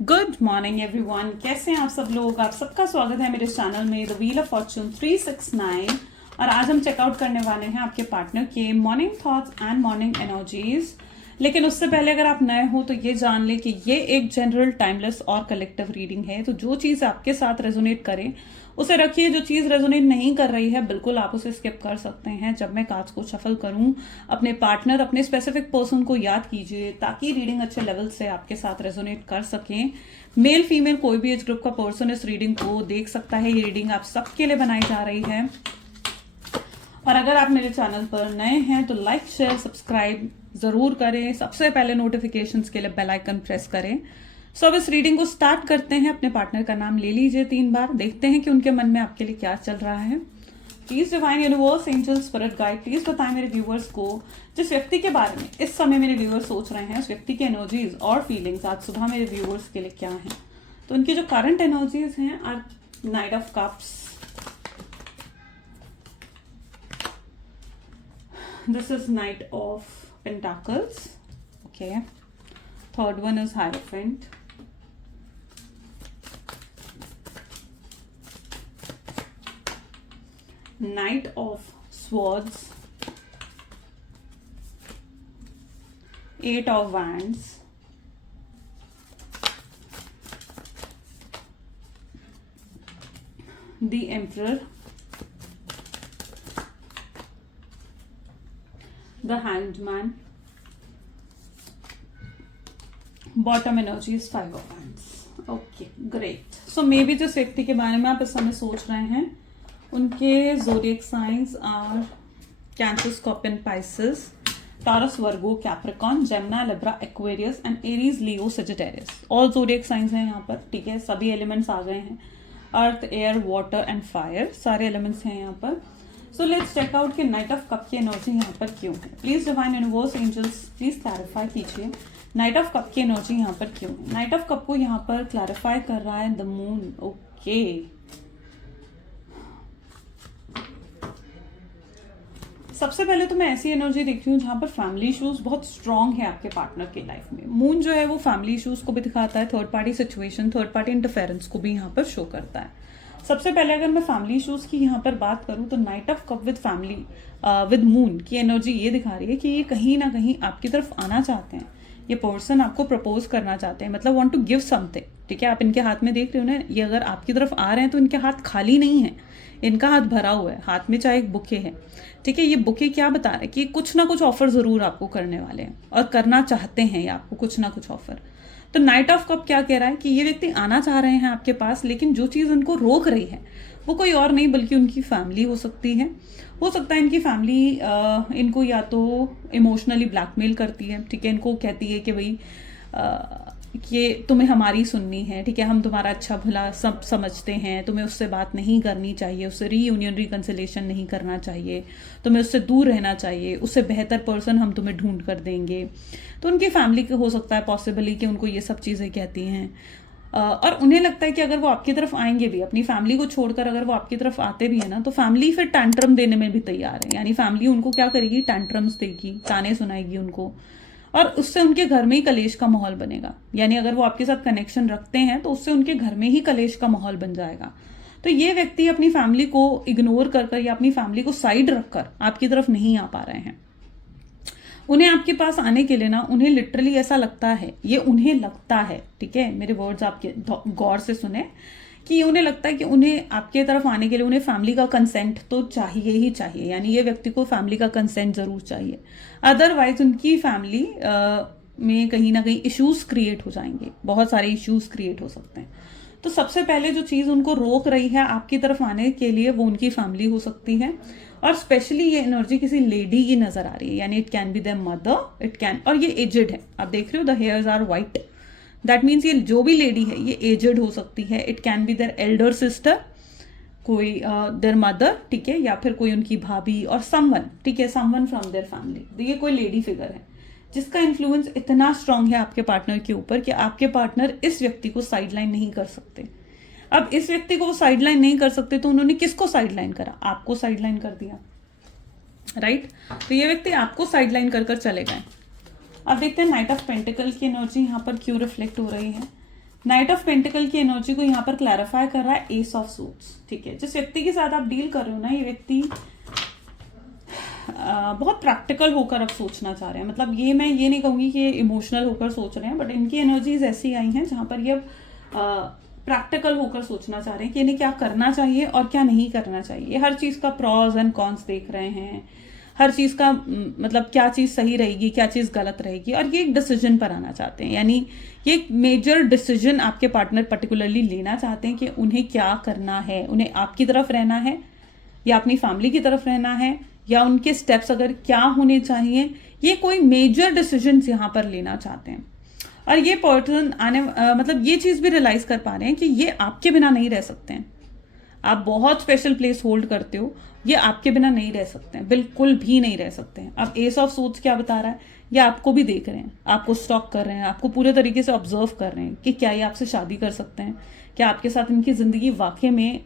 Good morning everyone, कैसे हैं आप सब लोग। आप सबका स्वागत है मेरे चैनल में द व्हील ऑफ फॉर्च्यून 369। और आज हम चेकआउट करने वाले हैं आपके पार्टनर के morning thoughts and morning energies. लेकिन उससे पहले अगर आप नए हो तो ये जान लें कि ये एक जनरल, टाइमलेस और कलेक्टिव रीडिंग है। तो जो चीज़ आपके साथ रेजोनेट करे उसे रखिए, जो चीज़ रेजोनेट नहीं कर रही है बिल्कुल आप उसे स्किप कर सकते हैं। जब मैं कार्ड्स को शफल करूं, अपने पार्टनर, अपने स्पेसिफिक पर्सन को याद कीजिए ताकि रीडिंग अच्छे लेवल से आपके साथ रेजोनेट कर सकें। मेल फीमेल कोई भी एज ग्रुप का पर्सन इस रीडिंग को देख सकता है। ये रीडिंग आप सबके लिए बनाई जा रही है। और अगर आप मेरे चैनल पर नए हैं तो लाइक शेयर सब्सक्राइब जरूर करें। सबसे पहले नोटिफिकेशंस के लिए बेल आइकन प्रेस करें। अब इस रीडिंग को स्टार्ट करते हैं। अपने पार्टनर का नाम ले लीजिए 3 बार, देखते हैं कि उनके मन में आपके लिए क्या चल रहा है। Please divine universe, angel, spirit guide, please बताएं मेरे व्यूअर्स को जिस व्यक्ति के बारे में इस समय मेरे व्यूअर्स सोच रहे हैं, उस व्यक्ति की एनर्जीज और फीलिंग्स आज सुबह मेरे व्यूअर्स के लिए क्या है। तो उनकी जो करंट एनर्जीज हैं are knight of cups, this is Knight of Pentacles. Okay, third one is Hierophant. Knight of Swords, 8 of Wands, the Emperor, the Hanged Man, bottom energy is 5 of Wands. Okay, great. So maybe जिस व्यक्ति के बारे में आप इस समय सोच रहे हैं उनके zodiac signs are Cancer, Scorpion, Pisces, Taurus, Virgo, Capricorn, Gemini, Libra, Aquarius and Aries, Leo, Sagittarius. All zodiac signs हैं यहाँ पर, ठीक है। सभी एलिमेंट्स आ गए हैं, earth, air, water and fire, सारे एलिमेंट्स हैं यहाँ पर। सो लेट्स चेक आउट कि नाइट ऑफ कप की एनर्जी यहाँ पर क्यों है। Please divine universe, angels please clarify कीजिए नाइट ऑफ कप की एनर्जी यहाँ पर क्यों है। नाइट ऑफ कप को यहाँ पर क्लैरिफाई कर रहा है द मून। ओके, सबसे पहले तो मैं ऐसी एनर्जी देख रही हूँ जहां पर फैमिली इश्यूज बहुत स्ट्रांग है आपके पार्टनर के लाइफ में। मून जो है वो फैमिली इश्यूज को भी दिखाता है, third party situation, third party interference को भी यहाँ पर शो करता है। सबसे पहले अगर मैं फैमिली इश्यूज की यहाँ पर बात करूँ तो night of cup with family with moon की एनर्जी ये दिखा रही है कि ये कहीं ना कहीं आपकी तरफ आना चाहते हैं। ये पर्सन आपको प्रपोज करना चाहते हैं, मतलब वांट टू गिव समथिंग, ठीक है। आप इनके हाथ में देख रहे हो ना, ये अगर आपकी तरफ आ रहे हैं तो इनके हाथ खाली नहीं है, इनका हाथ भरा हुआ है। हाथ में चाहे एक बुके है, ठीक है। ये बुके क्या बता रहे हैं कि कुछ ना कुछ ऑफर जरूर आपको करने वाले हैं और करना चाहते हैं ये आपको कुछ ना कुछ ऑफर। तो नाइट ऑफ कप क्या कह रहा है कि ये व्यक्ति आना चाह रहे हैं आपके पास, लेकिन जो चीज उनको रोक रही है वो कोई और नहीं बल्कि उनकी फैमिली हो सकती है। हो सकता है इनकी फैमिली इनको या तो इमोशनली ब्लैकमेल करती है, ठीक है। इनको कहती है कि भाई ये तुम्हें हमारी सुननी है, ठीक है, हम तुम्हारा अच्छा भला सब समझते हैं, तुम्हें उससे बात नहीं करनी चाहिए, उससे रीयूनियन रिकंसिलेशन नहीं करना चाहिए, तुम्हें उससे दूर रहना चाहिए, उससे बेहतर पर्सन हम तुम्हें ढूंढ कर देंगे। तो उनकी फैमिली को हो सकता है पॉसिबली कि उनको ये सब चीज़ें कहती हैं। और उन्हें लगता है कि अगर वो आपकी तरफ आएंगे भी, अपनी फैमिली को छोड़कर अगर वो आपकी तरफ आते भी है ना, तो फैमिली फिर टैंट्रम देने में भी तैयार है। यानी फैमिली उनको क्या करेगी, टैंट्रम्स देगी, ताने सुनाएगी उनको, और उससे उनके घर में ही कलेश का माहौल बनेगा। यानी अगर वो आपके साथ कनेक्शन रखते हैं तो उससे उनके घर में ही कलेश का माहौल बन जाएगा। तो ये व्यक्ति अपनी फैमिली को इग्नोर कर कर या अपनी फैमिली को साइड रखकर आपकी तरफ नहीं आ पा रहे हैं। उन्हें आपके पास आने के लिए ना, उन्हें लिटरली ऐसा लगता है, ये उन्हें लगता है, ठीक है, मेरे वर्ड्स आपके गौर से सुने, कि उन्हें लगता है कि उन्हें आपके तरफ आने के लिए उन्हें फैमिली का कंसेंट तो चाहिए ही चाहिए। यानी ये व्यक्ति को फैमिली का कंसेंट जरूर चाहिए, अदरवाइज उनकी फैमिली में कहीं ना कहीं इश्यूज क्रिएट हो जाएंगे, बहुत सारे इश्यूज क्रिएट हो सकते हैं। तो सबसे पहले जो चीज उनको रोक रही है आपकी तरफ आने के लिए वो उनकी फैमिली हो सकती है। और स्पेशली ये एनर्जी किसी लेडी की नजर आ रही है, यानी it can be their mother, it can, और ये एजेड है, आप देख रहे हो the hairs are white, that means ये जो भी लेडी है ये एजेड हो सकती है। It can be their elder sister, कोई देयर मदर, ठीक है, या फिर कोई उनकी भाभी और समवन, ठीक है, समवन फ्रॉम देयर फैमिली। तो ये कोई लेडी फिगर है जिसका इन्फ्लुएंस इतना स्ट्रांग है आपके पार्टनर के ऊपर कि आपके पार्टनर इस व्यक्ति को साइडलाइन नहीं कर सकते। अब इस व्यक्ति को वो साइडलाइन नहीं कर सकते तो उन्होंने किसको साइडलाइन करा, आपको साइडलाइन कर दिया, राइट। तो ये व्यक्ति आपको साइडलाइन कर चले गए। अब देखते हैं नाइट ऑफ पेंटिकल की एनर्जी यहाँ पर क्यों रिफ्लेक्ट हो रही है। नाइट ऑफ पेंटिकल की एनर्जी को यहाँ पर क्लैरिफाई कर रहा है एस ऑफ सूट्स। ठीक है, जिस व्यक्ति के साथ आप डील कर रहे हो ना, ये व्यक्ति बहुत प्रैक्टिकल होकर अब सोचना चाह रहे हैं। मतलब ये मैं ये नहीं कहूँगी कि इमोशनल होकर सोच रहे हैं, बट इनकी एनर्जीज ऐसी आई हैं जहाँ पर ये प्रैक्टिकल होकर सोचना चाह रहे हैं कि इन्हें क्या करना चाहिए और क्या नहीं करना चाहिए। हर चीज़ का प्रॉज एंड कॉन्स देख रहे हैं, हर चीज़ का मतलब क्या चीज़ सही रहेगी, क्या चीज़ गलत रहेगी, और ये एक डिसीजन पर आना चाहते हैं। यानी ये एक मेजर डिसीजन आपके पार्टनर पर्टिकुलरली लेना चाहते हैं कि उन्हें क्या करना है। उन्हें आपकी तरफ रहना है या अपनी फैमिली की तरफ रहना है, या उनके स्टेप्स अगर क्या होने चाहिए, ये कोई मेजर डिसीजन यहाँ पर लेना चाहते हैं। और ये पर्सन मतलब ये चीज़ भी रियलाइज कर पा रहे हैं कि ये आपके बिना नहीं रह सकते हैं। आप बहुत स्पेशल प्लेस होल्ड करते हो, ये आपके बिना नहीं रह सकते हैं, बिल्कुल भी नहीं रह सकते हैं। अब एस ऑफ सूट्स क्या बता रहा है, ये आपको भी देख रहे हैं, आपको स्टॉक कर रहे हैं, आपको पूरे तरीके से ऑब्जर्व कर रहे हैं कि क्या ये आपसे शादी कर सकते हैं, क्या आपके साथ इनकी ज़िंदगी वाकई में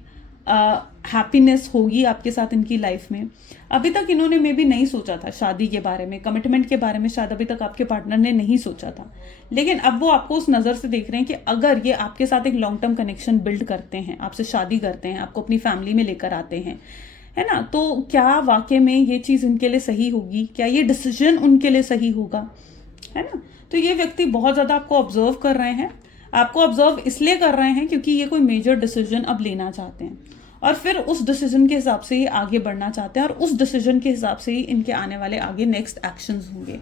हैप्पीनेस होगी आपके साथ इनकी लाइफ में। अभी तक इन्होंने मे भी नहीं सोचा था शादी के बारे में, कमिटमेंट के बारे में शायद अभी तक आपके पार्टनर ने नहीं सोचा था, लेकिन अब वो आपको उस नज़र से देख रहे हैं कि अगर ये आपके साथ एक लॉन्ग टर्म कनेक्शन बिल्ड करते हैं, आपसे शादी करते हैं, आपको अपनी फैमिली में लेकर आते हैं, है ना, तो क्या वाकई में ये चीज़ इनके लिए सही होगी, क्या ये डिसीजन उनके लिए सही होगा, है ना। तो ये व्यक्ति बहुत ज़्यादा आपको ऑब्जर्व कर रहे हैं। आपको ऑब्जर्व इसलिए कर रहे हैं क्योंकि ये कोई मेजर डिसीजन अब लेना चाहते हैं, और फिर उस डिसीजन के हिसाब से ही आगे बढ़ना चाहते हैं, और उस डिसीजन के हिसाब से ही इनके आने वाले आगे नेक्स्ट एक्शंस होंगे।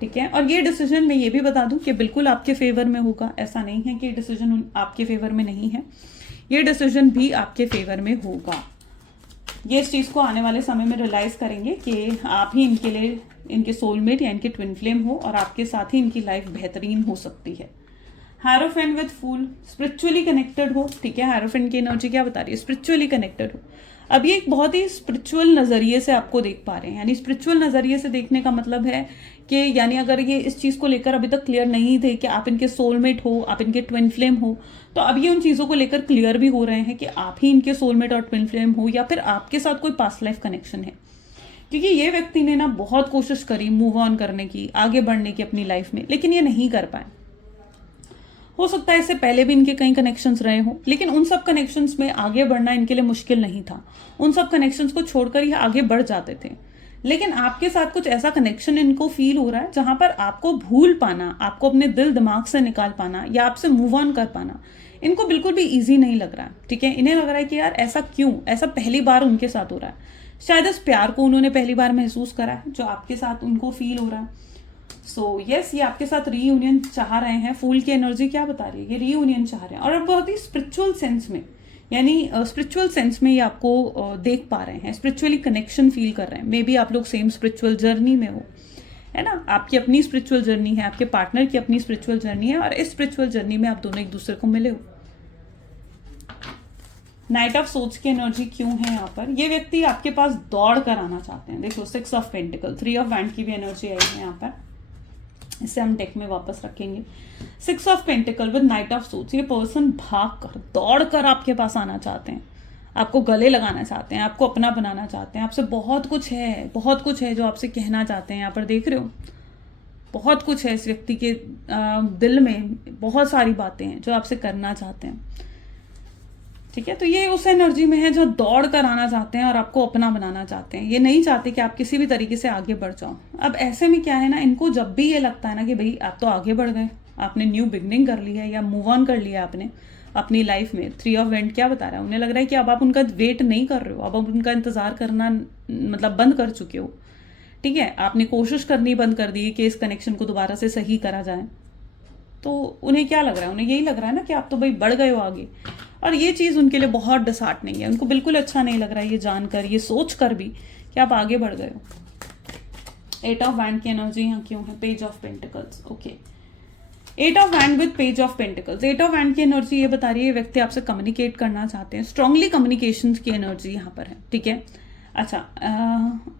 ठीक है, और ये डिसीजन मैं ये भी बता दूं कि बिल्कुल आपके फेवर में होगा। ऐसा नहीं है कि डिसीजन आपके फेवर में नहीं है, ये डिसीजन भी आपके फेवर में होगा। ये इस चीज़ को आने वाले समय में रियलाइज करेंगे कि आप ही इनके लिए इनके सोलमेट या इनके ट्विन फ्लेम हो, और आपके साथ ही इनकी लाइफ बेहतरीन हो सकती है। Hierophant with fool, spiritually connected हो। ठीक है, हायरोफेंट की एनर्जी क्या बता रही है, स्पिरिचुअली कनेक्टेड हो। अब ये एक बहुत ही स्पिरिचुअल नज़रिए से आपको देख पा रहे हैं। यानी स्पिरिचुअल नज़रिए से देखने का मतलब है कि यानी अगर ये इस चीज़ को लेकर अभी तक क्लियर नहीं थे कि आप इनके सोलमेट हो, आप इनके ट्विन फ्लेम हो, तो अब ये उन चीज़ों को लेकर क्लियर भी हो रहे हैं कि आप ही इनके सोलमेट और ट्विन फ्लेम हो, या फिर आपके साथ कोई पास्ट लाइफ कनेक्शन है। क्योंकि ये व्यक्ति ने ना बहुत कोशिश करी मूव ऑन करने की, आगे बढ़ने की अपनी लाइफ में, लेकिन ये नहीं कर पाए। हो सकता है इससे पहले भी इनके कई कनेक्शंस रहे हों, लेकिन उन सब कनेक्शंस में आगे बढ़ना इनके लिए मुश्किल नहीं था। उन सब कनेक्शंस को छोड़कर ये आगे बढ़ जाते थे। लेकिन आपके साथ कुछ ऐसा कनेक्शन इनको फील हो रहा है जहां पर आपको भूल पाना, आपको अपने दिल दिमाग से निकाल पाना, या आपसे मूव ऑन कर पाना इनको बिल्कुल भी ईजी नहीं लग रहा है। ठीक है, इन्हें लग रहा है कि यार ऐसा क्यों, ऐसा पहली बार उनके साथ हो रहा है। शायद इस प्यार को उन्होंने पहली बार महसूस करा है जो आपके साथ उनको फील हो रहा है। सो यस, ये आपके साथ रीयूनियन चाह रहे हैं। फूल की एनर्जी क्या बता रही है, ये रीयूनियन चाह रहे हैं, और अब बहुत ही स्पिरिचुअल सेंस में, यानी स्पिरिचुअल सेंस में ये आपको देख पा रहे हैं, स्पिरिचुअली कनेक्शन फील कर रहे हैं। मे बी आप लोग सेम स्पिरिचुअल जर्नी में हो, है ना, आपकी अपनी स्पिरिचुअल जर्नी है, आपके पार्टनर की अपनी स्पिरिचुअल जर्नी है, और इस स्पिरिचुअल जर्नी में आप दोनों एक दूसरे को मिले हो। नाइट ऑफ सोच की एनर्जी क्यों है यहाँ पर, ये व्यक्ति आपके पास दौड़ कर आना चाहते हैं। देखो, 6 ऑफ पेंटिकल, 3 ऑफ वैंड की भी एनर्जी आई है यहाँ पर, इसे हम डेक में वापस रखेंगे। 6 of pentacle with night of suits, ये पर्सन भाग कर, दौड़ कर आपके पास आना चाहते हैं, आपको गले लगाना चाहते हैं, आपको अपना बनाना चाहते हैं। आपसे बहुत कुछ है, बहुत कुछ है जो आपसे कहना चाहते हैं। यहाँ पर देख रहे हो, बहुत कुछ है इस व्यक्ति के दिल में, बहुत सारी बातें हैं जो आपसे करना चाहते हैं। ठीक है, तो ये उस एनर्जी में है जो दौड़ कर आना चाहते हैं और आपको अपना बनाना चाहते हैं। ये नहीं चाहते कि आप किसी भी तरीके से आगे बढ़ जाओ। अब ऐसे में क्या है ना, इनको जब भी ये लगता है ना कि भाई आप तो आगे बढ़ गए, आपने न्यू बिगनिंग कर ली है या मूव ऑन कर लिया आपने अपनी लाइफ में, 3 ऑफ वैंड क्या बता रहा है, उन्हें लग रहा है कि अब आप उनका वेट नहीं कर रहे हो, अब आप उनका इंतजार करना मतलब बंद कर चुके हो। ठीक है, आपने कोशिश करनी बंद कर दी कि इस कनेक्शन को दोबारा से सही करा जाए। तो उन्हें क्या लग रहा है, उन्हें यही लग रहा है ना कि आप तो भाई बढ़ गए हो आगे, और ये चीज़ उनके लिए बहुत डिसहार्टनिंग है। उनको बिल्कुल अच्छा नहीं लग रहा है ये जानकर, ये सोच कर भी कि आप आगे बढ़ गए हो। 8 ऑफ वैंड की एनर्जी यहाँ क्यों है, page of pentacles. Okay, 8 of wand with page of pentacles. 8 of wand की एनर्जी ये बता रही है व्यक्ति आपसे कम्युनिकेट करना चाहते हैं, स्ट्रांगली कम्युनिकेशन की एनर्जी यहाँ पर है। ठीक है, अच्छा,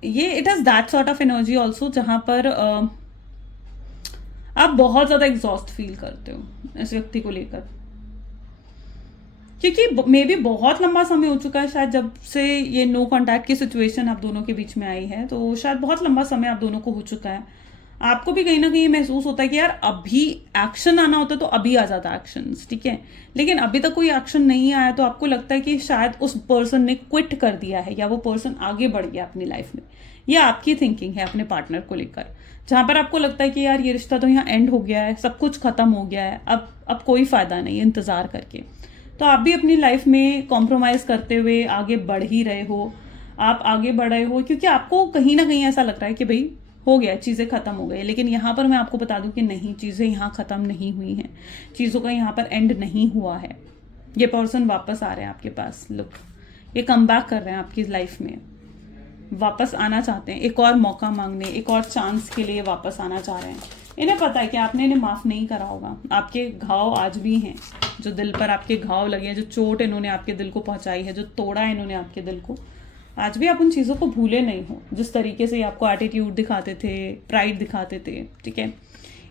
ये it is that sort of energy also जहाँ पर आप बहुत ज़्यादा एग्जॉस्ट फील करते हो इस व्यक्ति को लेकर, क्योंकि मे बी बहुत लंबा समय हो चुका है शायद जब से ये नो कॉन्टैक्ट की सिचुएशन आप दोनों के बीच में आई है। तो शायद बहुत लंबा समय आप दोनों को हो चुका है, आपको भी कहीं ना कहीं महसूस होता है कि यार अभी एक्शन आना होता तो अभी आ जाता एक्शन, ठीक है, लेकिन अभी तक कोई एक्शन नहीं आया तो आपको लगता है कि शायद उस पर्सन ने क्विट कर दिया है या वो पर्सन आगे बढ़ गया अपनी लाइफ में। ये आपकी थिंकिंग है अपने पार्टनर को लेकर, जहां पर आपको लगता है कि यार ये रिश्ता तो यहाँ एंड हो गया है, सब कुछ खत्म हो गया है, अब कोई फायदा नहीं इंतजार करके। तो आप भी अपनी लाइफ में कॉम्प्रोमाइज करते हुए आगे बढ़ ही रहे हो, आप आगे बढ़ रहे हो क्योंकि आपको कहीं ना कहीं ऐसा लग रहा है कि भाई हो गया, चीज़ें खत्म हो गई। लेकिन यहाँ पर मैं आपको बता दूं कि नहीं, चीज़ें यहाँ खत्म नहीं हुई हैं, चीज़ों का यहाँ पर एंड नहीं हुआ है। ये पर्सन वापस आ रहे हैं आपके पास, लुक, ये कम बैक कर रहे हैं आपकी लाइफ में, वापस आना चाहते हैं, एक और मौका मांगने, एक और चांस के लिए वापस आना चाह रहे हैं। इन्हें पता है कि आपने इन्हें माफ़ नहीं करा होगा, आपके घाव आज भी हैं, जो दिल पर आपके घाव लगे हैं, जो चोट इन्होंने आपके दिल को पहुंचाई है, जो तोड़ा है इन्होंने आपके दिल को, आज भी आप उन चीज़ों को भूले नहीं हो। जिस तरीके से आपको एटीट्यूड दिखाते थे, प्राइड दिखाते थे, ठीक है,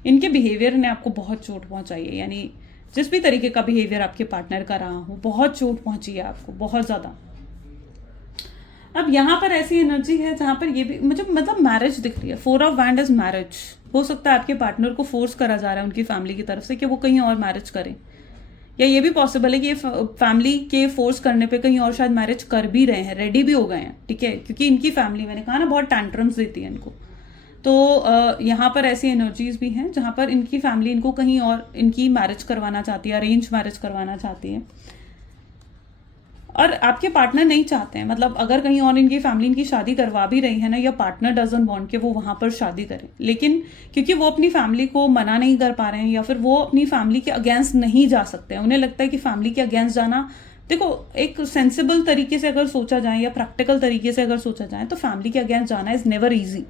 इनके बिहेवियर ने आपको बहुत चोट पहुंचाई है। यानी जिस भी तरीके का बिहेवियर आपके पार्टनर का रहा हो, बहुत चोट पहुंची है आपको, बहुत ज़्यादा। अब यहाँ पर ऐसी एनर्जी है जहां पर ये भी मुझे मतलब मैरिज दिख रही है, 4 ऑफ वैंड इज मैरिज। हो सकता है आपके पार्टनर को फोर्स करा जा रहा है उनकी फैमिली की तरफ से कि वो कहीं और मैरिज करें, या ये भी पॉसिबल है कि ये फैमिली के फोर्स करने पे कहीं और शायद मैरिज कर भी रहे हैं, रेडी भी हो गए हैं, ठीक है, क्योंकि इनकी फैमिली, मैंने कहा ना, बहुत टैंट्रम्स देती है इनको। तो यहाँ पर ऐसी एनर्जीज भी हैं जहाँ पर इनकी फैमिली इनको कहीं और इनकी मैरिज करवाना चाहती है, अरेंज मैरिज करवाना चाहती है, और आपके पार्टनर नहीं चाहते हैं। मतलब अगर कहीं और इनकी फैमिली इनकी शादी करवा भी रही है ना, या पार्टनर डजंट वांट कि वो वहां पर शादी करे, लेकिन क्योंकि वो अपनी फैमिली को मना नहीं कर पा रहे हैं, या फिर वो अपनी फैमिली के अगेंस्ट नहीं जा सकते हैं, उन्हें लगता है कि फैमिली के अगेंस्ट जाना, देखो एक सेंसिबल तरीके से अगर सोचा जाए या प्रैक्टिकल तरीके से अगर सोचा जाए तो फैमिली के अगेंस्ट जाना इज नेवर ईजी,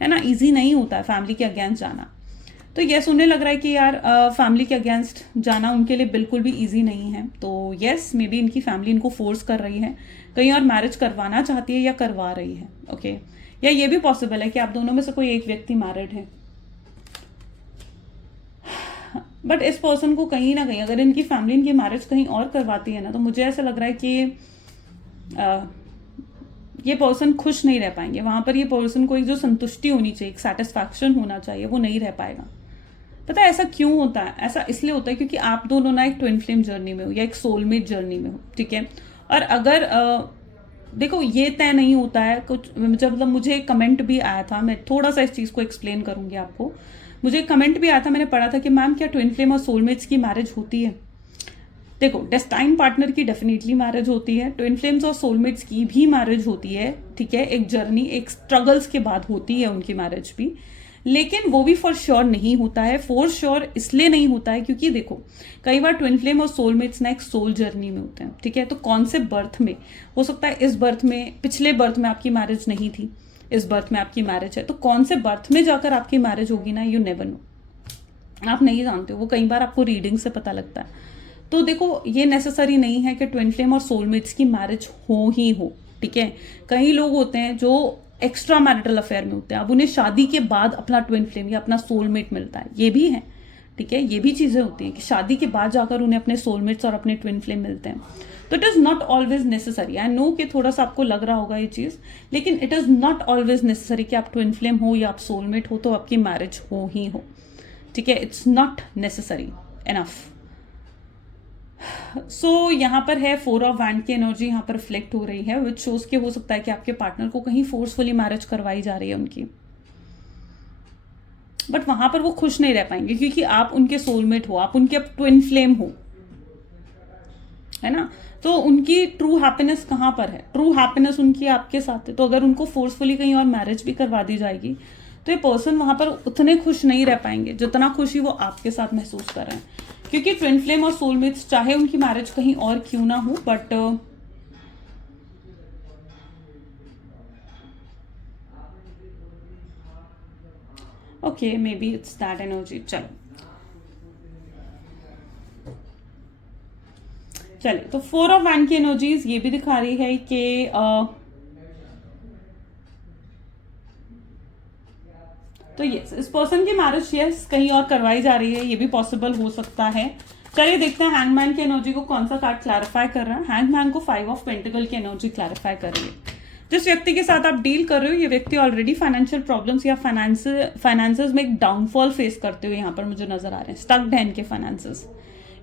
है ना, ईजी नहीं होता है फैमिली के अगेंस्ट जाना। तो यस, उन्हें लग रहा है कि यार फैमिली के अगेंस्ट जाना उनके लिए बिल्कुल भी इजी नहीं है। तो यस, मे बी इनकी फैमिली इनको फोर्स कर रही है, कहीं और मैरिज करवाना चाहती है या करवा रही है, ओके। या ये भी पॉसिबल है कि आप दोनों में से कोई एक व्यक्ति मैरिड है, बट इस पर्सन को कहीं ना कहीं अगर इनकी फैमिली इनकी मैरिज कहीं और करवाती है ना, तो मुझे ऐसा लग रहा है कि ये पर्सन खुश नहीं रह पाएंगे वहां पर। ये पर्सन को एक जो संतुष्टि होनी चाहिए, एक सेटिस्फैक्शन होना चाहिए, वो नहीं रह पाएगा। पता है ऐसा क्यों होता है? ऐसा इसलिए होता है क्योंकि आप दोनों ना एक ट्विन फ्लेम जर्नी में हो या एक सोलमेट जर्नी में हो, ठीक है। और अगर देखो ये तय नहीं होता है कुछ, जब मतलब मुझे एक कमेंट भी आया था, मैं थोड़ा सा इस चीज को एक्सप्लेन करूंगी आपको। मुझे एक कमेंट भी आया था, मैंने पढ़ा था कि मैम क्या ट्विन फ्लेम और सोलमेट्स की मैरिज होती है? देखो, डेस्टाइन पार्टनर की डेफिनेटली मैरिज होती है, ट्विन फ्लेम्स और सोलमेट्स की भी मैरिज होती है, ठीक है। एक जर्नी, एक स्ट्रगल्स के बाद होती है उनकी मैरिज भी, लेकिन वो भी फॉर श्योर नहीं होता है। फॉर श्योर इसलिए नहीं होता है क्योंकि देखो, कई बार ट्विन फ्लेम और सोलमेट्स ना एक सोल जर्नी में होते हैं, ठीक है। तो कौन से बर्थ में हो सकता है, इस बर्थ में, पिछले बर्थ में आपकी मैरिज नहीं थी, इस बर्थ में आपकी मैरिज है, तो कौन से बर्थ में जाकर आपकी मैरिज होगी ना, यू नेवर नो, आप नहीं जानते हो। वो कई बार आपको रीडिंग से पता लगता है। तो देखो, ये नेसेसरी नहीं है कि ट्विन फ्लेम और सोलमेट्स की मैरिज हो ही हो, ठीक है। कई लोग होते हैं जो एक्स्ट्रा मैरिटल अफेयर में होते हैं, अब उन्हें शादी के बाद अपना ट्विन फ्लेम या अपना सोलमेट मिलता है, ये भी है, ठीक है। ये भी चीजें होती हैं कि शादी के बाद जाकर उन्हें अपने सोलमेट्स और अपने ट्विन फ्लेम मिलते हैं। तो it is not always necessary. I know कि थोड़ा सा आपको लग रहा होगा ये चीज, लेकिन it is not always necessary कि आप ट्विन फ्लेम हो या आप सोलमेट हो तो आपकी मैरिज हो ही हो, ठीक है। It's not necessary enough. So यहाँ पर है 4 ऑफ वैंड की एनर्जी यहाँ पर रिफ्लेक्ट हो रही है, विच शोज के हो सकता है कि आपके पार्टनर को कहीं फोर्सफुली मैरिज करवाई जा रही है उनकी, बट वहां पर वो खुश नहीं रह पाएंगे क्योंकि आप उनके सोलमेट हो, आप उनके ट्विन फ्लेम हो, है ना। तो उनकी ट्रू हैप्पीनेस कहाँ पर है? ट्रू हैप्पीनेस उनकी आपके साथ है। तो अगर उनको फोर्सफुली कहीं और मैरिज भी करवा दी जाएगी तो ये पर्सन वहां पर उतने खुश नहीं रह पाएंगे जितना खुशी वो आपके साथ महसूस कर रहे हैं, क्योंकि ट्विन फ्लेम और सोलमेट्स चाहे उनकी मैरिज कहीं और क्यों ना हो, but okay, may be it's that energy. चले तो 4 ऑफ वैंड की एनर्जीज ये भी दिखा रही है कि तो यस, इस पर्सन की मैरिज यस कहीं और करवाई जा रही है, ये भी पॉसिबल हो सकता है। चलिए देखते हैं हैंगमैन की एनर्जी को कौन सा कार्ड क्लैरिफाई कर रहा है। हैंगमैन को 5 ऑफ पेंटिकल की एनर्जी क्लैरिफाई कर रही है। जिस व्यक्ति के साथ आप डील कर रहे हो ये व्यक्ति ऑलरेडी फाइनेंशियल प्रॉब्लम्स या फाइनेंसेस में एक डाउनफॉल फेस करते हुए यहाँ पर मुझे नजर आ रहे हैं, स्टक्ड है इनके फाइनेंसेस।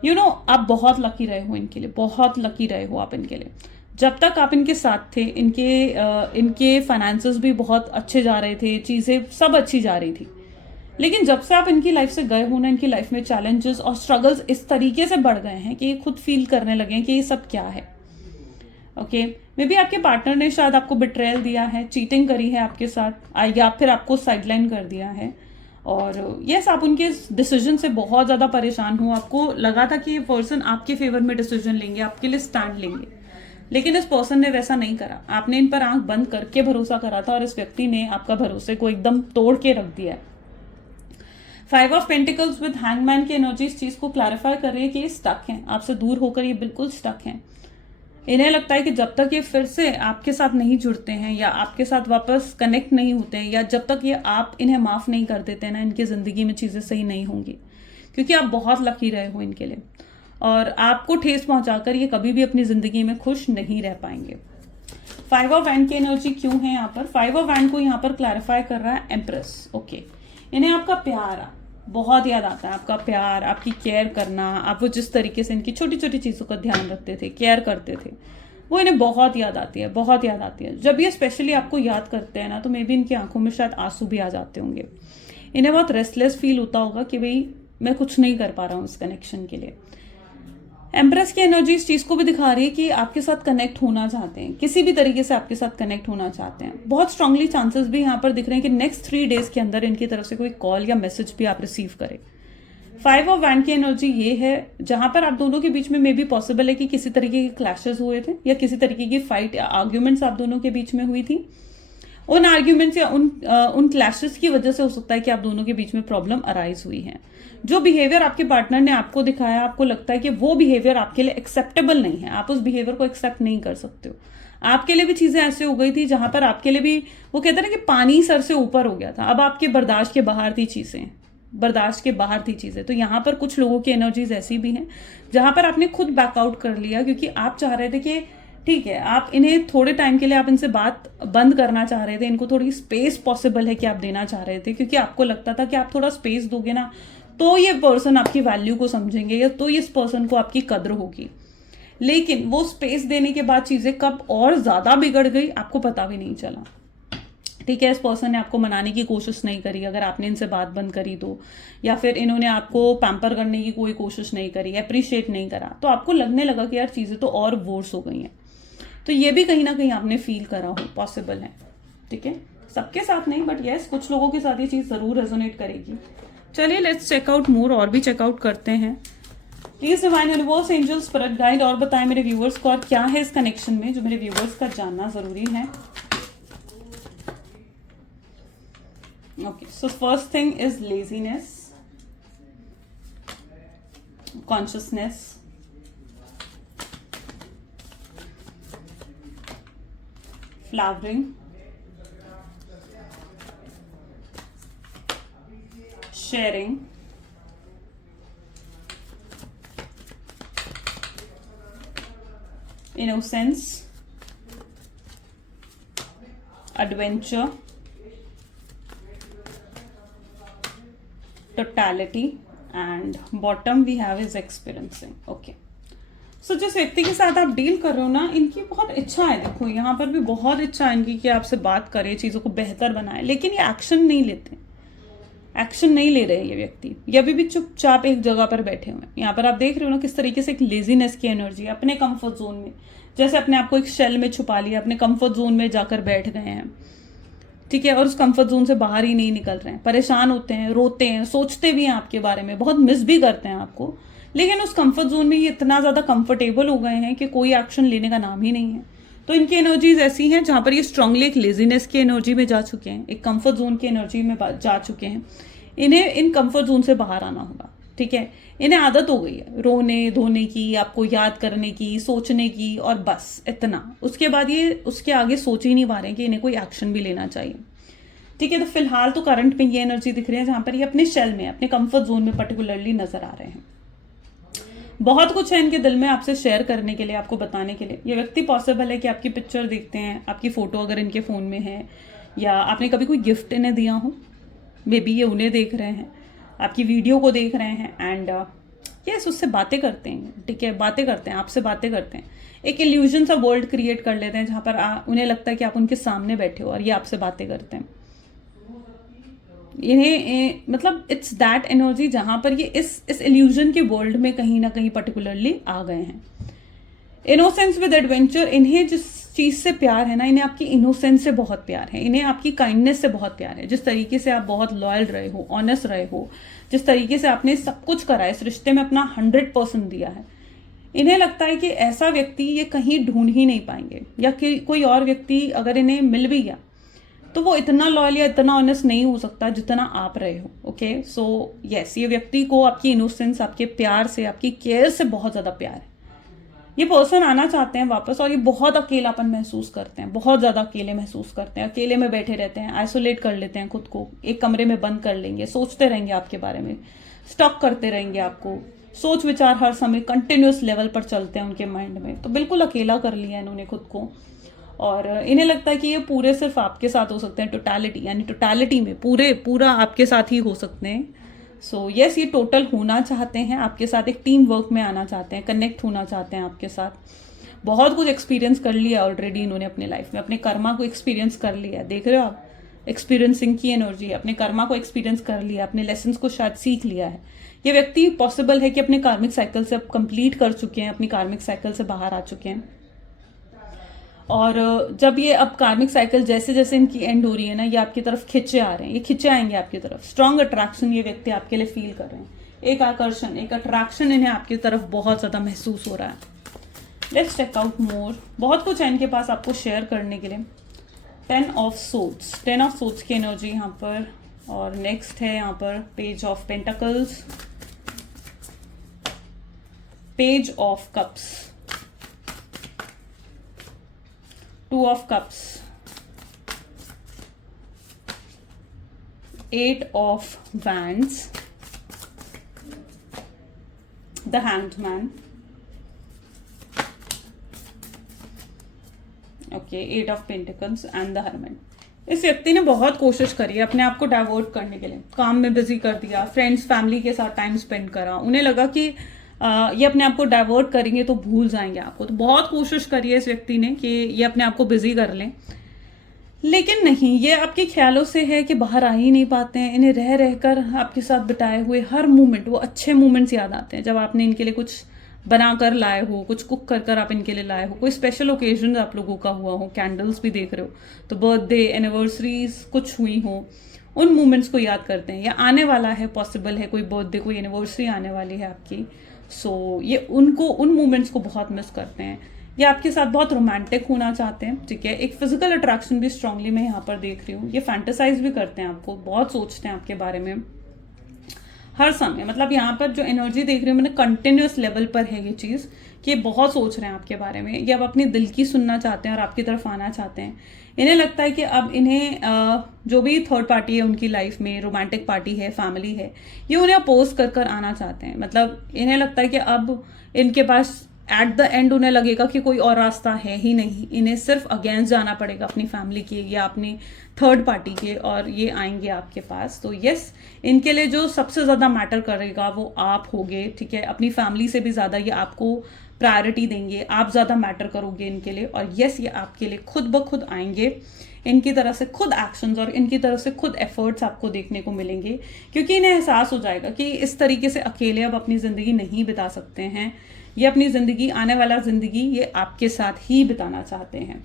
आप बहुत लकी रहे हो इनके लिए, बहुत लकी रहे हो आप इनके लिए। जब तक आप इनके साथ थे इनके फाइनेंसेस भी बहुत अच्छे जा रहे थे, चीज़ें सब अच्छी जा रही थी। लेकिन जब से आप इनकी लाइफ से गए हो ना, इनकी लाइफ में चैलेंजेस और स्ट्रगल्स इस तरीके से बढ़ गए हैं कि ये खुद फील करने लगे हैं कि ये सब क्या है। ओके, मे बी आपके पार्टनर ने शायद आपको बिट्रेयल दिया है, चीटिंग करी है आपके साथ, या फिर आपको साइडलाइन कर दिया है। और यस, आप उनके डिसीजन से बहुत ज़्यादा परेशान हो। आपको लगा था कि ये पर्सन आपके फेवर में डिसीजन लेंगे, आपके लिए स्टैंड लेंगे, लेकिन इस पर्सन ने वैसा नहीं करा। आपने इन पर आंख बंद करके भरोसा करा था और इस व्यक्ति ने आपका भरोसे को एकदम तोड़ के रख दिया है। 5 ऑफ पेंटिकल्स विद हैंगमैन की एनर्जी इस चीज को क्लैरिफाई कर रही है कि ये स्टक हैं, आपसे दूर होकर ये बिल्कुल स्टक हैं। इन्हें लगता है कि जब तक ये फिर से आपके साथ नहीं जुड़ते हैं या आपके साथ वापस कनेक्ट नहीं होते हैं, या जब तक ये आप इन्हें माफ नहीं कर देते हैं ना, इनकी जिंदगी में चीजें सही नहीं होंगी। क्योंकि आप बहुत लकी रहे हो इनके लिए, और आपको ठेस पहुंचाकर ये कभी भी अपनी जिंदगी में खुश नहीं रह पाएंगे। 5 ऑफ वैंड की एनर्जी क्यों है यहाँ पर? 5 ऑफ वैंड को यहाँ पर क्लैरिफाई कर रहा है एम्प्रेस। ओके, इन्हें आपका प्यार बहुत याद आता है, आपका प्यार, आपकी केयर करना, आप वो जिस तरीके से इनकी छोटी छोटी चीज़ों का ध्यान रखते थे, केयर करते थे, वो इन्हें बहुत याद आती है, बहुत याद आती है। जब ये स्पेशली आपको याद करते हैं ना, तो मे बी इनकी आंखों में शायद आंसू भी आ जाते होंगे। इन्हें बहुत रेस्टलेस फील होता होगा कि भाई मैं कुछ नहीं कर पा रहा हूँ इस कनेक्शन के लिए। एम्प्रेस की एनर्जी इस चीज को भी दिखा रही है कि आपके साथ कनेक्ट होना चाहते हैं, किसी भी तरीके से आपके साथ कनेक्ट होना चाहते हैं। बहुत स्ट्रांगली चांसेस भी यहाँ पर दिख रहे हैं कि नेक्स्ट 3 डेज के अंदर इनकी तरफ से कोई कॉल या मैसेज भी आप रिसीव करें। 5 ऑफ वैंड की एनर्जी ये है जहां पर आप दोनों के बीच में मे बी पॉसिबल है कि किसी तरीके के क्लैशेस हुए थे, या किसी तरीके की फाइट या आर्ग्यूमेंट्स आप दोनों के बीच में हुई थी। उन आर्ग्यूमेंट्स या उन क्लैशेस की वजह से हो सकता है कि आप दोनों के बीच में प्रॉब्लम अराइज हुई है। जो बिहेवियर आपके पार्टनर ने आपको दिखाया, आपको लगता है कि वो बिहेवियर आपके लिए एक्सेप्टेबल नहीं है, आप उस बिहेवियर को एक्सेप्ट नहीं कर सकते हो। आपके लिए भी चीजें ऐसे हो गई थी जहां पर आपके लिए भी वो कहते हैं ना कि पानी सर से ऊपर हो गया था, अब आपके बर्दाश्त के बाहर थी चीजें, बर्दाश्त के बाहर थी चीजें। तो यहाँ पर कुछ लोगों की एनर्जीज ऐसी भी हैं जहां पर आपने खुद बैकआउट कर लिया, क्योंकि आप चाह रहे थे कि ठीक है, आप इन्हें थोड़े टाइम के लिए आप इनसे बात बंद करना चाह रहे थे, इनको थोड़ी स्पेस पॉसिबल है कि आप देना चाह रहे थे, क्योंकि आपको लगता था कि आप थोड़ा स्पेस दोगे ना तो ये पर्सन आपकी वैल्यू को समझेंगे, या तो इस पर्सन को आपकी कद्र होगी। लेकिन वो स्पेस देने के बाद चीजें कब और ज्यादा बिगड़ गई आपको पता भी नहीं चला। ठीक है, इस पर्सन ने आपको मनाने की कोशिश नहीं करी अगर आपने इनसे बात बंद करी तो, या फिर इन्होंने आपको पैम्पर करने की कोई कोशिश नहीं करी, अप्रिशिएट नहीं करा, तो आपको लगने लगा कि यार चीजें तो और वर्स हो गई हैं। तो ये भी कहीं ना कहीं आपने फील करा हो, पॉसिबल है। ठीक है, सबके साथ नहीं, बट यस कुछ लोगों के साथ ये चीज जरूर रेजोनेट करेगी। चलिए लेट्स चेकआउट मोर, और भी चेकआउट करते हैं। Please divine universe, angel, spirit guide और बताएं मेरे व्यूअर्स को और क्या है इस कनेक्शन में जो मेरे व्यूअर्स का जानना जरूरी है। Okay, so first thing is laziness, consciousness, flowering, sharing, innocence, adventure, totality, and bottom we have is experiencing. Okay. सो जिस व्यक्ति के साथ आप डील कर रहे हो ना, इनकी बहुत इच्छा है, देखो यहाँ पर भी बहुत इच्छा है इनकी कि आपसे बात करे, चीज़ों को बेहतर बनाए, लेकिन ये एक्शन नहीं लेते, एक्शन नहीं ले रहे ये व्यक्ति, ये अभी भी चुपचाप एक जगह पर बैठे हुए हैं। यहाँ पर आप देख रहे हो ना किस तरीके से एक लेजीनेस की एनर्जी, अपने कंफर्ट जोन में, जैसे अपने आप को एक शेल में छुपा लिया, अपने कंफर्ट जोन में जाकर बैठ गए हैं। ठीक है, और उस कंफर्ट जोन से बाहर ही नहीं निकल रहे हैं, परेशान होते हैं, रोते हैं, सोचते भी हैं आपके बारे में, बहुत मिस भी करते हैं आपको, लेकिन उस कंफर्ट जोन में ये इतना ज्यादा कंफर्टेबल हो गए हैं कि कोई एक्शन लेने का नाम ही नहीं है। तो इनकी एनर्जीज ऐसी हैं जहां पर ये स्ट्रांगली एक लेजीनेस की एनर्जी में जा चुके हैं, एक कंफर्ट जोन की एनर्जी में जा चुके हैं। इन्हें इन कंफर्ट जोन से बाहर आना होगा। ठीक है, इन्हें आदत हो गई है रोने धोने की, आपको याद करने की, सोचने की, और बस इतना। उसके बाद ये उसके आगे सोच ही नहीं पा रहे हैं कि इन्हें कोई एक्शन भी लेना चाहिए। ठीक है, तो फिलहाल तो करंट में ये एनर्जी दिख रही है जहां पर ये अपने शेल में, अपने कंफर्ट जोन में पर्टिकुलरली नजर आ रहे हैं। बहुत कुछ है इनके दिल में आपसे शेयर करने के लिए, आपको बताने के लिए। ये व्यक्ति पॉसिबल है कि आपकी पिक्चर देखते हैं, आपकी फोटो अगर इनके फोन में है, या आपने कभी कोई गिफ्ट इन्हें दिया हो, मे बी ये उन्हें देख रहे हैं, आपकी वीडियो को देख रहे हैं, एंड यस उससे बातें करते हैं, ठीक है, बातें करते हैं, आपसे बातें करते हैं। एक इल्यूजन सा वर्ल्ड क्रिएट कर लेते हैं जहां पर उन्हें लगता है कि आप उनके सामने बैठे हो और ये आपसे बातें करते हैं। इन्हें मतलब इट्स दैट एनर्जी जहां पर ये इस इल्यूजन के वर्ल्ड में कहीं ना कहीं पर्टिकुलरली आ गए हैं। इनोसेंस विद एडवेंचर, इन्हें जिस चीज से प्यार है ना, इन्हें आपकी इनोसेंस से बहुत प्यार है, इन्हें आपकी काइंडनेस से बहुत प्यार है। जिस तरीके से आप बहुत लॉयल रहे हो, ऑनेस्ट रहे हो, जिस तरीके से आपने सब कुछ करा है, इस रिश्ते में अपना 100% दिया है, इन्हें लगता है कि ऐसा व्यक्ति ये कहीं ढूंढ ही नहीं पाएंगे, या कि कोई और व्यक्ति अगर इन्हें मिल भी गया तो वो इतना लॉयल या इतना ऑनेस्ट नहीं हो सकता जितना आप रहे हो। ओके, सो यस, ये व्यक्ति को आपकी इनोसेंस, आपके प्यार से, आपकी केयर से बहुत ज्यादा प्यार है। ये पर्सन आना चाहते हैं वापस, और ये बहुत अकेलापन महसूस करते हैं, बहुत ज्यादा अकेले महसूस करते हैं, अकेले में बैठे रहते हैं, आइसोलेट कर लेते हैं खुद को, एक कमरे में बंद कर लेंगे, सोचते रहेंगे आपके बारे में, स्टॉक करते रहेंगे आपको, सोच विचार हर समय कंटिन्यूस लेवल पर चलते हैं उनके माइंड में। तो बिल्कुल अकेला कर लिया इन्होंने खुद को, और इन्हें लगता है कि ये पूरे सिर्फ आपके साथ हो सकते हैं, टोटलिटी, यानी टोटलिटी में पूरा आपके साथ ही हो सकते हैं। सो यस, ये टोटल होना चाहते हैं आपके साथ, एक टीम वर्क में आना चाहते हैं, कनेक्ट होना चाहते हैं आपके साथ। बहुत कुछ एक्सपीरियंस कर लिया ऑलरेडी इन्होंने अपने लाइफ में, अपने कर्मा को एक्सपीरियंस कर लिया। देख रहे हो आप, एक्सपीरियंसिंग की एनर्जी, अपने कर्मा को एक्सपीरियंस कर लिया, अपने लेसन को शायद सीख लिया है। ये व्यक्ति पॉसिबल है कि अपने कार्मिक साइकिल से अब कंप्लीट कर चुके हैं, अपनी कार्मिक साइकिल से बाहर आ चुके हैं। और जब ये अब कार्मिक साइकिल जैसे जैसे इनकी एंड हो रही है ना, ये आपकी तरफ खिंचे आ रहे हैं, ये खिंचे आएंगे आपकी तरफ। स्ट्रॉन्ग अट्रैक्शन ये व्यक्ति आपके लिए फील कर रहे हैं, एक आकर्षण, एक अट्रैक्शन इन्हें आपकी तरफ बहुत ज्यादा महसूस हो रहा है। लेट्स चेक आउट मोर, बहुत कुछ है इनके पास आपको शेयर करने के लिए। 10 ऑफ सोट्स की एनर्जी यहाँ पर, और नेक्स्ट है यहाँ पर page of pentacles, page of cups, 2 of cups, 8 of wands, the hanged man, okay, 8 of pentacles and the hermit. इस व्यक्ति ने बहुत कोशिश करी है अपने आप को डाइवर्ट करने के लिए, काम में बिजी कर दिया, फ्रेंड्स फैमिली के साथ टाइम स्पेंड करा, उन्हें लगा कि ये अपने आप को डाइवर्ट करेंगे तो भूल जाएंगे आपको, तो बहुत कोशिश करी है इस व्यक्ति ने कि ये अपने आप को बिजी कर लें, लेकिन नहीं, ये आपके ख्यालों से है कि बाहर आ ही नहीं पाते हैं। इन्हें रह रहकर आपके साथ बिताए हुए हर मोमेंट, वो अच्छे मोमेंट्स याद आते हैं, जब आपने इनके लिए कुछ बनाकर लाए हो, कुछ कुक कर कर आप इनके लिए लाए हो, कोई स्पेशल ओकेजन आप लोगों का हुआ हो, कैंडल्स भी देख रहे हो, तो बर्थडे, एनिवर्सरीज कुछ हुई हो, उन मोमेंट्स को याद करते हैं। या आने वाला है, पॉसिबल है कोई बर्थडे, कोई एनिवर्सरी आने वाली है आपकी, सो ये उन मोमेंट्स को बहुत मिस करते हैं। ये आपके साथ बहुत रोमांटिक होना चाहते हैं, ठीक है, एक फिजिकल अट्रैक्शन भी स्ट्रांगली मैं यहाँ पर देख रही हूँ। ये फैंटेसाइज भी करते हैं आपको, बहुत सोचते हैं आपके बारे में हर समय। मतलब यहाँ पर जो एनर्जी देख रही हूँ मैंने, कंटिन्यूस लेवल पर है ये चीज़ कि ये बहुत सोच रहे हैं आपके बारे में, ये अब अपने दिल की सुनना चाहते हैं और आपकी तरफ आना चाहते हैं। इन्हें लगता है कि अब इन्हें जो भी थर्ड पार्टी है उनकी लाइफ में, रोमांटिक पार्टी है, फैमिली है, ये उन्हें अपोज कर कर आना चाहते हैं। मतलब इन्हें लगता है कि अब इनके पास एट द एंड उन्हें लगेगा कि कोई और रास्ता है ही नहीं, इन्हें सिर्फ अगेंस्ट जाना पड़ेगा अपनी फैमिली के या अपनी थर्ड पार्टी के, और ये आएंगे आपके पास। तो यस, इनके लिए जो सबसे ज़्यादा मैटर करेगा वो आप होगे, ठीक है, अपनी फैमिली से भी ज़्यादा ये आपको प्रायोरिटी देंगे, आप ज़्यादा मैटर करोगे इनके लिए। और यस, ये आपके लिए खुद ब खुद आएंगे, इनकी तरफ से खुद एक्शंस और इनकी तरफ से खुद एफर्ट्स आपको देखने को मिलेंगे, क्योंकि इन्हें एहसास हो जाएगा कि इस तरीके से अकेले अब अपनी ज़िंदगी नहीं बिता सकते हैं। ये अपनी ज़िंदगी, आने वाला ज़िंदगी ये आपके साथ ही बिताना चाहते हैं।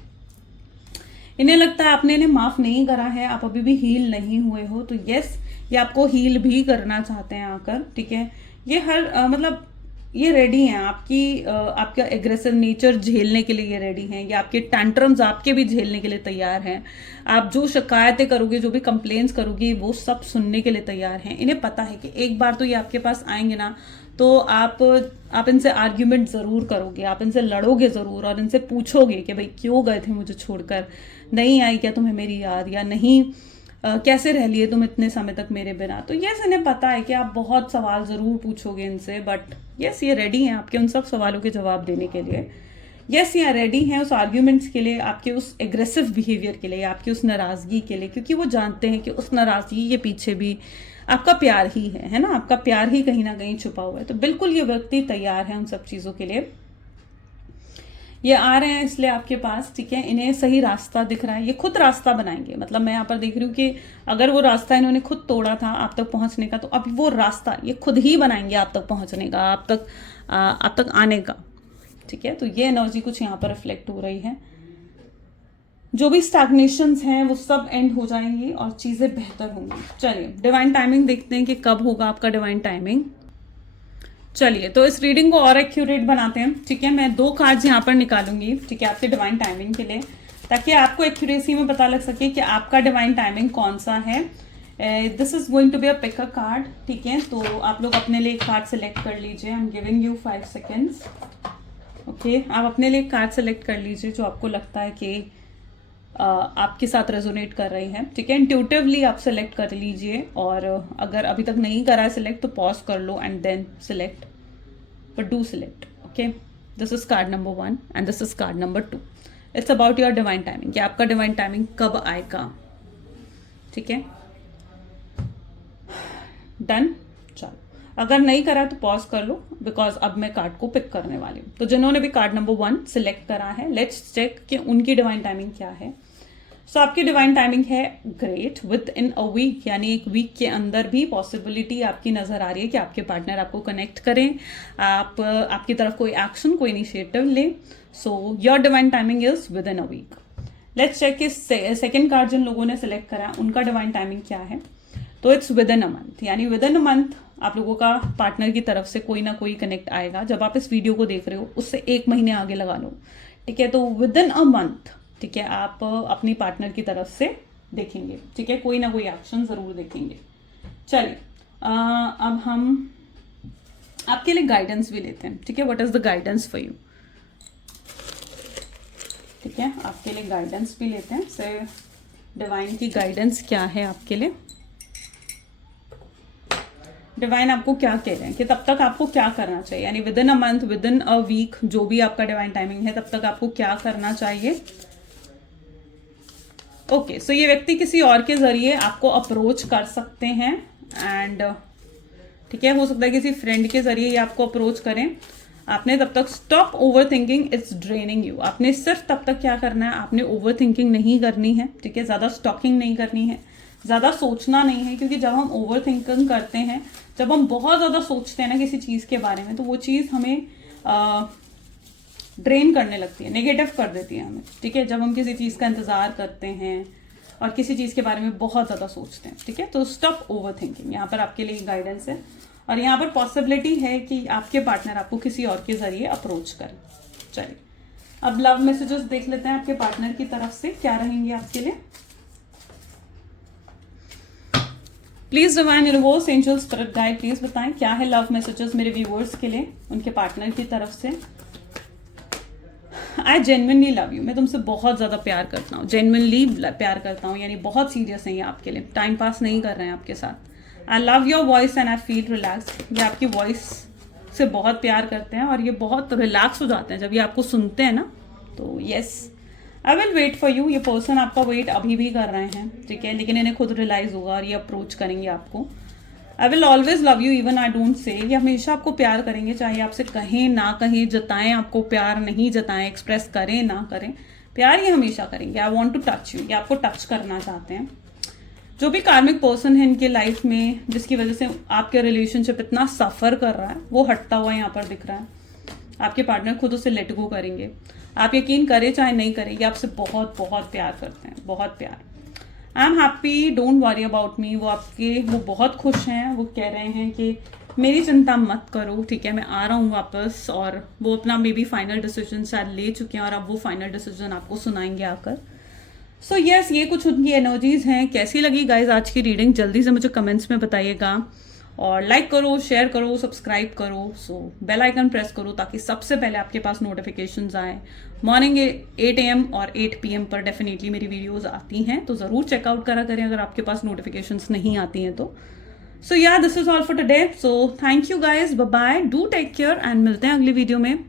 इन्हें लगता है आपने इन्हें माफ़ नहीं करा है, आप अभी भी हील नहीं हुए हो, तो यस, ये आपको हील भी करना चाहते हैं आकर, ठीक है। ये मतलब ये रेडी हैं आपका एग्रेसिव नेचर झेलने के लिए, ये रेडी हैं। ये आपके टैंट्रम्स आपके भी झेलने के लिए तैयार हैं। आप जो शिकायतें करोगे, जो भी कंप्लेंट्स करोगे, वो सब सुनने के लिए तैयार हैं। इन्हें पता है कि एक बार तो ये आपके पास आएंगे ना, तो आप इनसे आर्ग्यूमेंट ज़रूर करोगे, आप इनसे लड़ोगे ज़रूर और इनसे पूछोगे कि भाई क्यों गए थे मुझे छोड़कर, नहीं आई क्या तुम्हें मेरी याद, या नहीं कैसे रह लिए तुम इतने समय तक मेरे बिना। तो यस, इन्हें पता है कि आप बहुत सवाल ज़रूर पूछोगे इनसे, बट यस ये रेडी हैं आपके उन सब सवालों के जवाब देने के लिए। यस ये रेडी हैं उस आर्ग्यूमेंट्स के लिए, आपके उस एग्रेसिव बिहेवियर के लिए, आपकी उस नाराज़गी के लिए, क्योंकि वो जानते हैं कि उस नाराज़गी के पीछे भी आपका प्यार ही है ना, आपका प्यार ही कहीं ना कहीं छुपा हुआ है। तो बिल्कुल ये व्यक्ति तैयार है उन सब चीज़ों के लिए। ये आ रहे हैं इसलिए आपके पास, ठीक है, इन्हें सही रास्ता दिख रहा है, ये खुद रास्ता बनाएंगे। मतलब मैं यहाँ पर देख रही हूँ कि अगर वो रास्ता इन्होंने खुद तोड़ा था आप तक पहुँचने का, तो अब वो रास्ता ये खुद ही बनाएंगे आप तक पहुँचने का, आप तक आने का, ठीक है। तो ये एनर्जी कुछ यहाँ पर रिफ्लेक्ट हो रही है। जो भी स्टैग्नेशंस हैं वो सब एंड हो जाएंगी और चीज़ें बेहतर होंगी। चलिए डिवाइन टाइमिंग देखते हैं कि कब होगा आपका डिवाइन टाइमिंग। चलिए तो इस रीडिंग को और एक्यूरेट बनाते हैं, ठीक है। मैं 2 कार्ड्स यहाँ पर निकालूंगी, ठीक है, आपके डिवाइन टाइमिंग के लिए, ताकि आपको एक्यूरेसी में पता लग सके कि आपका डिवाइन टाइमिंग कौन सा है। This is going to be a pick a card, ठीक है। तो आप लोग अपने लिए एक कार्ड सेलेक्ट कर लीजिए। I am giving you 5 seconds, okay. आप अपने लिए एक कार्ड सेलेक्ट कर लीजिए जो आपको लगता है कि आपके साथ रेजोनेट कर रही है, ठीक है। इंट्यूटिवली आप सेलेक्ट कर लीजिए, और अगर अभी तक नहीं करा है सिलेक्ट तो पॉज कर लो and then select, but do select, okay. This is card number 1 and this is card number 2। It's about your divine timing, कि आपका डिवाइन टाइमिंग कब आएगा, ठीक है। डन, चलो अगर नहीं करा तो पॉज कर लो, बिकॉज अब मैं कार्ड को पिक करने वाली हूँ। तो जिन्होंने भी कार्ड नंबर 1 सिलेक्ट करा है, लेट्स चेक कि उनकी डिवाइन टाइमिंग क्या है। सो आपकी डिवाइन टाइमिंग है great, within a week, यानी एक वीक के अंदर भी पॉसिबिलिटी आपकी नजर आ रही है कि आपके पार्टनर आपको कनेक्ट करें, आपकी तरफ कोई एक्शन, कोई इनिशिएटिव ले। So your divine timing is within a week. Let's check कि सेकेंड कार्ड जिन लोगों ने सिलेक्ट करा उनका डिवाइन टाइमिंग क्या है। तो it's with in a month, यानी विद इन अ मंथ आप लोगों का पार्टनर की तरफ से कोई ना कोई कनेक्ट आएगा। जब आप इस वीडियो को देख रहे हो उससे 1 महीने आगे लगा लो, ठीक है। तो विद इन अ मंथ, ठीक है, आप अपनी पार्टनर की तरफ से देखेंगे, ठीक है, कोई ना कोई एक्शन जरूर देखेंगे। चलिए अब हम आपके लिए गाइडेंस भी लेते हैं, ठीक है। What is the guidance for you, ठीक है, आपके लिए गाइडेंस भी लेते हैं। से डिवाइन की गाइडेंस क्या है आपके लिए, डिवाइन आपको क्या कह रहे हैं कि तब तक आपको क्या करना चाहिए, यानी within a month, within a week, जो भी आपका डिवाइन टाइमिंग है तब तक आपको क्या करना चाहिए। ओके, सो ये व्यक्ति किसी और के जरिए आपको अप्रोच कर सकते हैं, एंड ठीक है, हो सकता है किसी फ्रेंड के जरिए ये आपको अप्रोच करें। आपने तब तक stop over thinking, it's draining you. आपने सिर्फ तब तक क्या करना है, आपने ओवर थिंकिंग नहीं करनी है, ठीक है, ज्यादा स्टॉकिंग नहीं करनी है, ज्यादा सोचना नहीं है, क्योंकि जब हम ओवर थिंकिंग करते हैं, जब हम बहुत ज्यादा सोचते हैं ना किसी चीज के बारे में, तो वो चीज हमें ड्रेन करने लगती है, नेगेटिव कर देती है हमें, ठीक है। जब हम किसी चीज का इंतजार करते हैं और किसी चीज के बारे में बहुत ज्यादा सोचते हैं, ठीक है, तो स्टॉप ओवर थिंकिंग, यहाँ पर आपके लिए गाइडेंस है। और यहाँ पर पॉसिबिलिटी है कि आपके पार्टनर आपको किसी और के जरिए अप्रोच करें। चलिए अब लव मैसेजेस देख लेते हैं आपके पार्टनर की तरफ से क्या रहेंगे आपके लिए। Please divine universe, angel, spirit guide, please बताएं क्या है लव मैसेजेस मेरे व्यूअर्स के लिए उनके पार्टनर की तरफ से। आई जेन्युइनली लव यू, मैं तुमसे बहुत ज्यादा प्यार करता हूँ, जेन्युइनली प्यार करता हूँ, यानी बहुत सीरियस है ये आपके लिए, टाइम पास नहीं कर रहे हैं आपके साथ। I love your voice and I feel relaxed, ये आपकी वॉइस से बहुत प्यार करते हैं और ये बहुत रिलैक्स हो जाते हैं जब ये आपको सुनते हैं ना। तो yes, I will wait for you, ये पर्सन आपका वेट अभी भी कर रहे हैं, ठीक है, लेकिन इन्हें खुद रियलाइज होगा और ये अप्रोच करेंगे आपको। I will always love you even I don't say, ये हमेशा आपको प्यार करेंगे, चाहे आपसे कहें ना कहें, जताएं आपको प्यार नहीं जताएं, एक्सप्रेस करें ना करें, प्यार ये हमेशा करेंगे। I want to touch you, ये आपको टच करना चाहते हैं। जो भी कार्मिक पर्सन है इनके लाइफ में, जिसकी वजह से आपके रिलेशनशिप इतना सफर कर रहा है, वो हटता हुआ यहाँ पर दिख रहा है। आपके पार्टनर खुद उसे लेट गो करेंगे, आप यकीन करें चाहे नहीं करें, ये आपसे बहुत बहुत प्यार करते हैं, बहुत प्यार। I am happy, don't worry about me, वो बहुत खुश हैं, वो कह रहे हैं कि मेरी चिंता मत करो, ठीक है, मैं आ रहा हूँ वापस। और वो अपना मे बी फाइनल डिसीजन शायद ले चुके हैं और अब वो फाइनल डिसीजन आपको सुनाएंगे आकर। सो यस, ये कुछ उनकी एनर्जीज हैं। कैसी लगी गाइज आज की रीडिंग, जल्दी से मुझे कमेंट्स में बताइएगा। और लाइक करो, शेयर करो, सब्सक्राइब करो, सो बेल आइकन प्रेस करो ताकि सबसे पहले आपके पास नोटिफिकेशंस आए। मॉर्निंग 8 AM और 8 PM पर डेफिनेटली मेरी वीडियोस आती हैं, तो ज़रूर चेकआउट करा करें अगर आपके पास नोटिफिकेशंस नहीं आती हैं तो। So yeah this is all for today, so thank you guys, bye bye, do take care and मिलते हैं अगली वीडियो में।